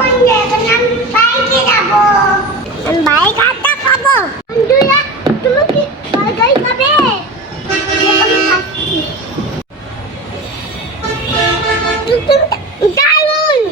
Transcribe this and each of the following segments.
বন্ধু এখন আমি বাইকে যাব। আমি বাইক আটা খাবো। বন্ধুরা তুমি কি বার্গার খাবে? আমি খাচ্ছি। দারুন।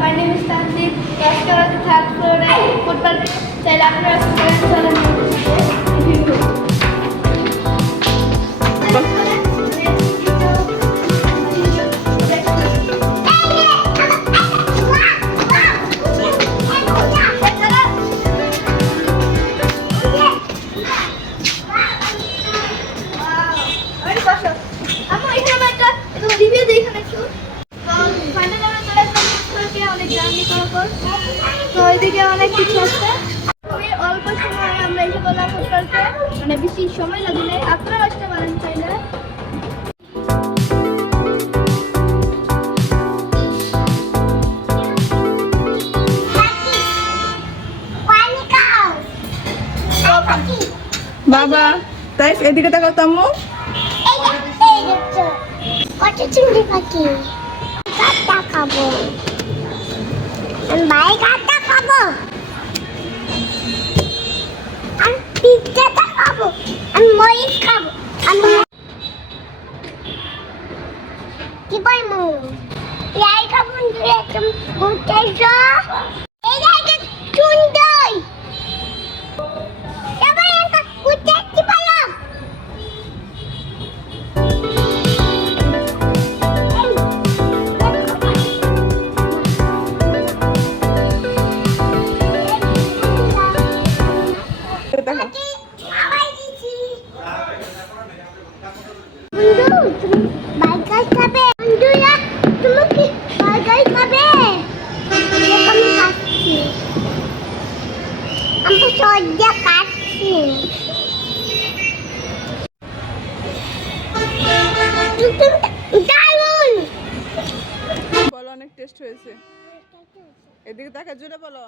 My name is Tanzit. Class karate third floor e football চাইলে আপনারা স্টুডেন্ট চলেন তো ওইদিকে অনেক কিছু আছে। খুবই অল্প সময়ে আমরা এসে বললাম ফুটবলকে, মানে বেশি সময় লাগে নাই, আপনারা আসতে পারেন চাইলে। বাবা তাই এদিকে তাকাও তাম্মু। কত চিংড়ি পাখি কাটা খাবো। আমি বাইক আটা খাবো। আমি পিজ্জাটা খাবো। আমি মরিচ খাবো। আমি কি বলবো এই খাবো তুমি বুঝতেছো এই জায়গা সুন্দর এবার এটা বুঝতে পারো। বলো অনেক টেস্ট হয়েছে। এদিকে তাকা জোরে বলো।